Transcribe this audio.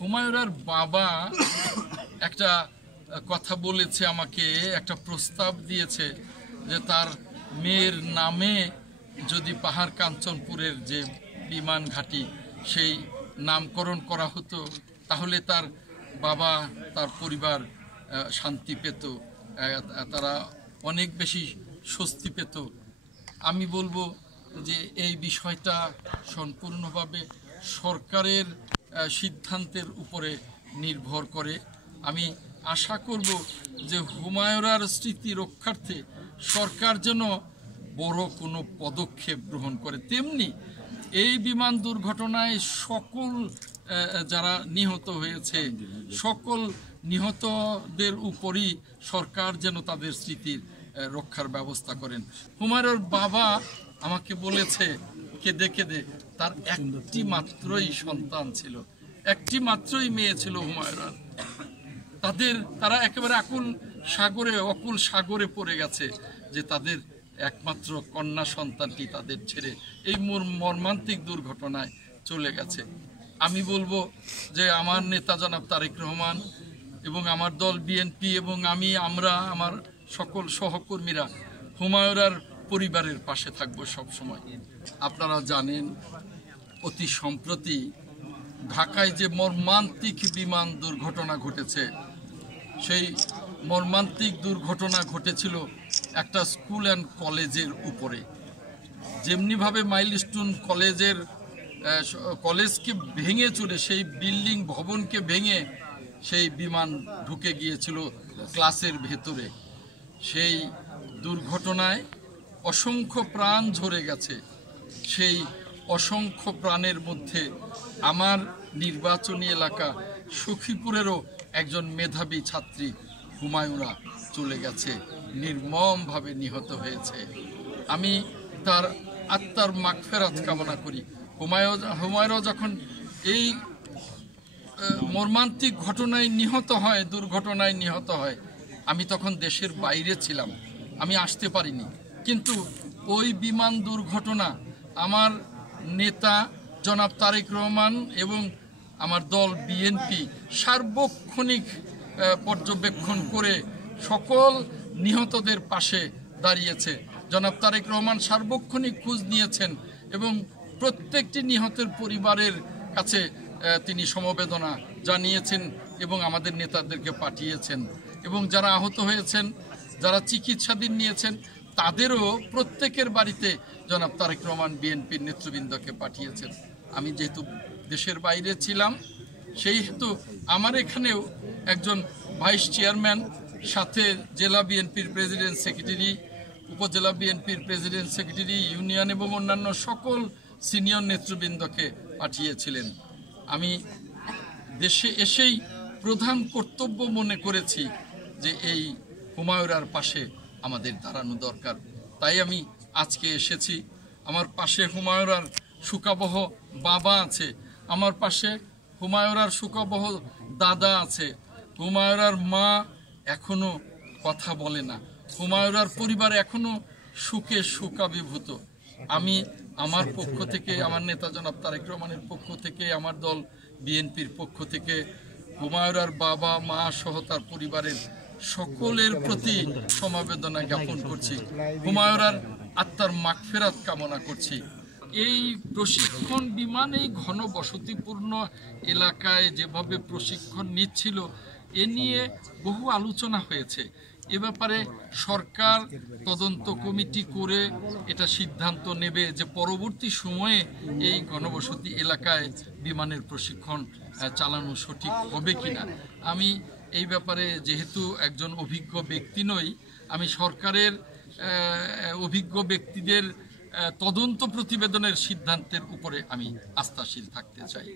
হুমায়ুরার বাবা একটা কথা বলেছে, আমাকে একটা প্রস্তাব দিয়েছে যে তার মেয়ের নামে যদি পাহাড় কাঞ্চনপুরের যে বিমান ঘাঁটি সেই নামকরণ করা হতো তাহলে তার বাবা তার পরিবার শান্তি পেত, তারা অনেক বেশি স্বস্তি পেত। আমি বলবো যে এই বিষয়টা সম্পূর্ণভাবে সরকারের সিদ্ধান্তের উপরে নির্ভর করে। আমি আশা করব যে হুমায়ুরার স্মৃতি রক্ষার্থে সরকার যেন বড় কোনো পদক্ষেপ গ্রহণ করে। তেমনি এই বিমান দুর্ঘটনায় সকল যারা নিহত হয়েছে সকল নিহতদের উপরই সরকার যেন তাদের স্মৃতির রক্ষার ব্যবস্থা করেন। হুমায়ুর বাবা আমাকে বলেছে কেঁদে কেঁদে তার একটি মাত্রই সন্তান ছিল, একটি মাত্রই মেয়ে ছিল হুমায়ুরার। তারা একেবারে অকুল সাগরে পড়ে গেছে যে তাদের একমাত্র কন্যা সন্তানটি তাদের ছেড়ে এই মর্মান্তিক দুর্ঘটনায় চলে গেছে। আমি বলবো যে আমার নেতা জনাব তারেক রহমান এবং আমার দল বিএনপি এবং আমরা আমার সকল সহকর্মীরা হুমায়ুরার পরিবারের পাশে থাকবো সব সময়। আপনারা জানেন অতি সম্প্রতি ঢাকায় যে মর্মান্তিক বিমান দুর্ঘটনা ঘটেছে, সেই মর্মান্তিক দুর্ঘটনা ঘটেছিল একটা স্কুল অ্যান্ড কলেজের উপরে। যেমনিভাবে মাইলস্টোন কলেজকে ভেঙে চলে সেই বিল্ডিং ভবনকে ভেঙে সেই বিমান ঢুকে গিয়েছিল ক্লাসের ভেতরে, সেই দুর্ঘটনায় অসংখ্য প্রাণ ঝরে গেছে। সেই অসংখ্য প্রাণের মধ্যে আমার নির্বাচনী এলাকা সখীপুরেরও একজন মেধাবী ছাত্রী হুমায়ুরা চলে গেছে, নির্মমভাবে নিহত হয়েছে। আমি তার আত্মার মাগফিরাত কামনা করি। হুমায়ুরা যখন এই মর্মান্তিক দুর্ঘটনায় নিহত হয়, আমি তখন দেশের বাইরে ছিলাম, আমি আসতে পারিনি। কিন্তু ওই বিমান দুর্ঘটনা আমার নেতা জনাব তারেক রহমান এবং আমার দল বিএনপি সার্বক্ষণিক পর্যবেক্ষণ করে সকল নিহতদের পাশে দাঁড়িয়েছে। জনাব তারেক রহমান সার্বক্ষণিক খোঁজ নিয়েছেন এবং প্রত্যেকটি নিহতের পরিবারের কাছে তিনি সমবেদনা জানিয়েছেন এবং আমাদের নেতাদেরকে পাঠিয়েছেন। এবং যারা আহত হয়েছেন, যারা চিকিৎসাধীন নিয়েছেন, তাদেরও প্রত্যেকের বাড়িতে জনাব তারেক রহমান বিএনপির নেতৃবৃন্দকে পাঠিয়েছেন। আমি যেহেতু দেশের বাইরে ছিলাম, সেই হেতু আমার এখানেও একজন ভাইস চেয়ারম্যান, সাথে জেলা বিএনপির প্রেসিডেন্ট সেক্রেটারি, উপজেলা বিএনপির প্রেসিডেন্ট সেক্রেটারি, ইউনিয়ন এবং অন্যান্য সকল সিনিয়র নেতৃবৃন্দকে পাঠিয়েছিলেন। আমি দেশে এসেই প্রধান কর্তব্য মনে করেছি যে এই হুমায়ুরার পাশে আমাদের দাঁড়ানো দরকার। তাই আমি আজকে এসেছি। আমার পাশে হুমায়ুরার শোকাবহ বাবা আছে, আমার পাশে হুমায়ুরার শোকাবহ দাদা আছে। হুমায়ুরার মা এখনো কথা বলে না, হুমায়ুরার পরিবার এখনো শোকাভিভূত। আমি আমার পক্ষ থেকে, আমার নেতা জনাব তারেক রহমানের পক্ষ থেকে, আমার দল বিএনপির পক্ষ থেকে হুমায়ুরার বাবা মা সহ তার পরিবারের সকলের প্রতি সমবেদনা জ্ঞাপন করছি। হুমায়ুরার আত্মার মাগফিরাত কামনা করছি। এই প্রশিক্ষণ বিমান এই ঘনবসতিপূর্ণ এলাকায় যেভাবে প্রশিক্ষণ নিচ্ছিল, এ নিয়ে বহু আলোচনা হয়েছে। এ ব্যাপারে সরকার তদন্ত কমিটি করে এটা সিদ্ধান্ত নেবে যে পরবর্তী সময়ে এই ঘনবসতি এলাকায় বিমানের প্রশিক্ষণ চালানো সঠিক হবে কিনা। আমি এই ব্যাপারে যেহেতু একজন অভিজ্ঞ ব্যক্তি নই, আমি সরকারের অভিজ্ঞ ব্যক্তিদের তদন্ত প্রতিবেদনের সিদ্ধান্তের উপরে আমি আস্থাশীল থাকতে চাই।